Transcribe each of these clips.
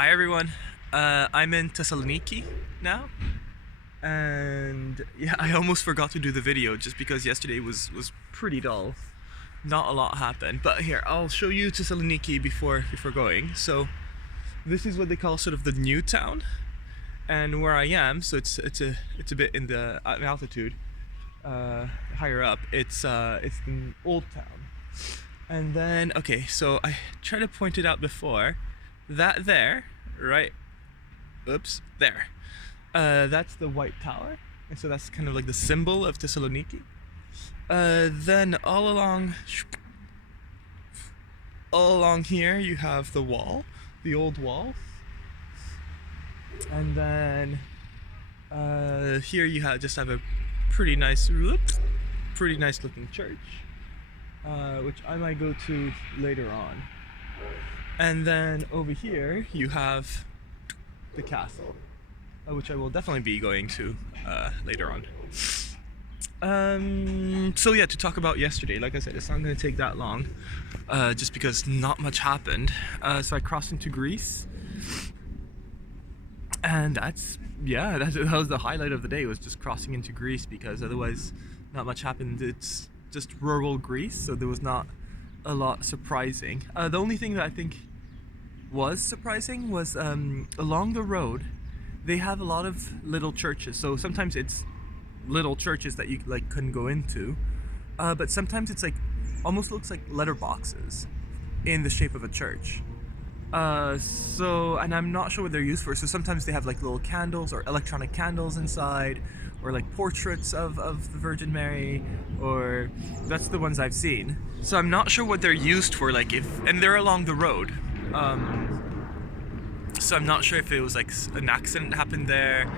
Hi everyone, I'm in Thessaloniki now, and yeah, I almost forgot to do the video just because yesterday was pretty dull. Not a lot happened, but here I'll show you Thessaloniki before going. So this is what they call sort of the new town, and where I am, so it's a bit in the altitude, higher up. It's the old town, and then okay, so I tried to point it out before. That there, right? Oops, there. That's the White Tower, and so that's kind of like the symbol of Thessaloniki. Then all along here you have the wall, the old wall, and then here you just have a pretty nice looking church, which I might go to later on. And then over here you have the castle, which I will definitely be going to later on. So yeah, to talk about yesterday, like I said, it's not going to take that long, just because not much happened. So I crossed into Greece, and that was the highlight of the day, was just crossing into Greece, because otherwise not much happened. It's just rural Greece, so there was not a lot surprising. The only thing that I think was surprising was along the road they have a lot of little churches. So sometimes it's little churches that you like couldn't go into, but sometimes it's like almost looks like letterboxes in the shape of a church. And I'm not sure what they're used for. So sometimes they have like little candles or electronic candles inside, or like portraits of the Virgin Mary, or that's the ones I've seen. So I'm not sure what they're used for, like and they're along the road. So I'm not sure if it was like an accident happened there.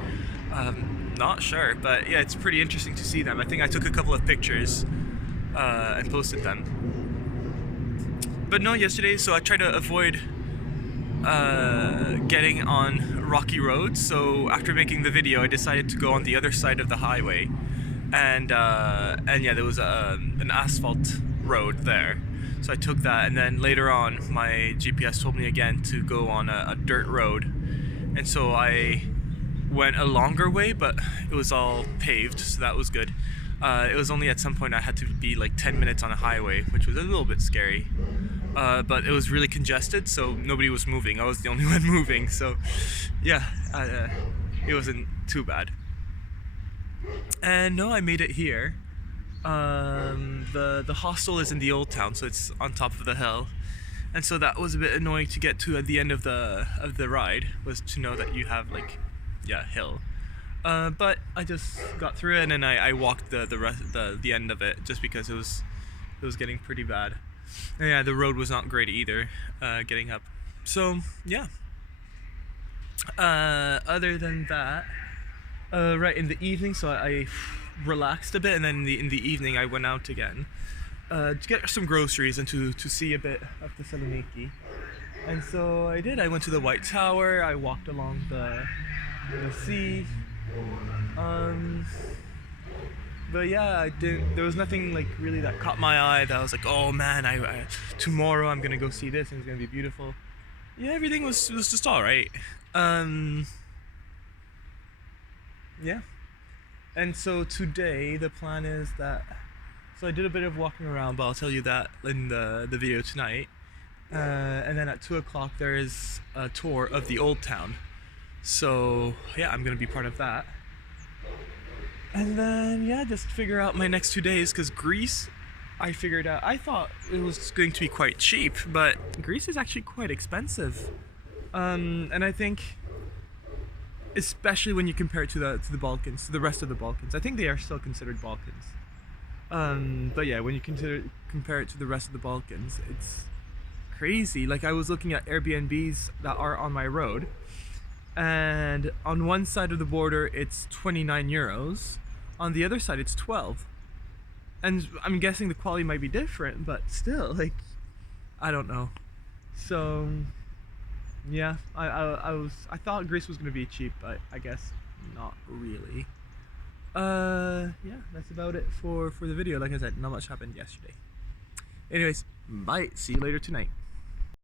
Not sure, but yeah, it's pretty interesting to see them. I think I took a couple of pictures and posted them. But no, yesterday, so I tried to avoid getting on rocky roads. So after making the video, I decided to go on the other side of the highway, and yeah, there was an asphalt road there. So I took that, and then later on my GPS told me again to go on a dirt road, and so I went a longer way, but it was all paved, so that was good. It was only at some point I had to be like 10 minutes on a highway, which was a little bit scary, but it was really congested, so nobody was moving. I was the only one moving, so yeah, it wasn't too bad. And no, I made it here. The hostel is in the old town, so it's on top of the hill, and so that was a bit annoying to get to at the end of the ride, was to know that you have like, yeah, hill. But I just got through it, and then I walked the end of it, just because it was getting pretty bad. And yeah, the road was not great either, getting up. So yeah. Other than that, right in the evening, so I relaxed a bit, and then in the evening I went out again to get some groceries and to see a bit of Thessaloniki. And so I did. I went to the White Tower. I walked along the sea. But yeah, there was nothing like really that caught my eye that I was like, oh man, tomorrow I'm gonna go see this and it's gonna be beautiful. Yeah, everything was just all right. Yeah. And so today the plan is that, so I did a bit of walking around, but I'll tell you that in the video tonight. And then at 2 o'clock there is a tour of the old town. So yeah, I'm gonna be part of that. And then yeah, just figure out my next 2 days, because Greece, I figured out, I thought it was going to be quite cheap, but Greece is actually quite expensive. And I think, especially when you compare it to the Balkans, to the rest of the Balkans. I think they are still considered Balkans. But yeah, when you compare it to the rest of the Balkans, it's crazy. Like, I was looking at Airbnbs that are on my road, and on one side of the border it's 29 euros, on the other side it's 12. And I'm guessing the quality might be different, but still, like, I don't know. So yeah, I thought Greece was gonna be cheap, but I guess not really. Yeah, that's about it for the video. Like I said, not much happened yesterday. Anyways, bye. See you later tonight.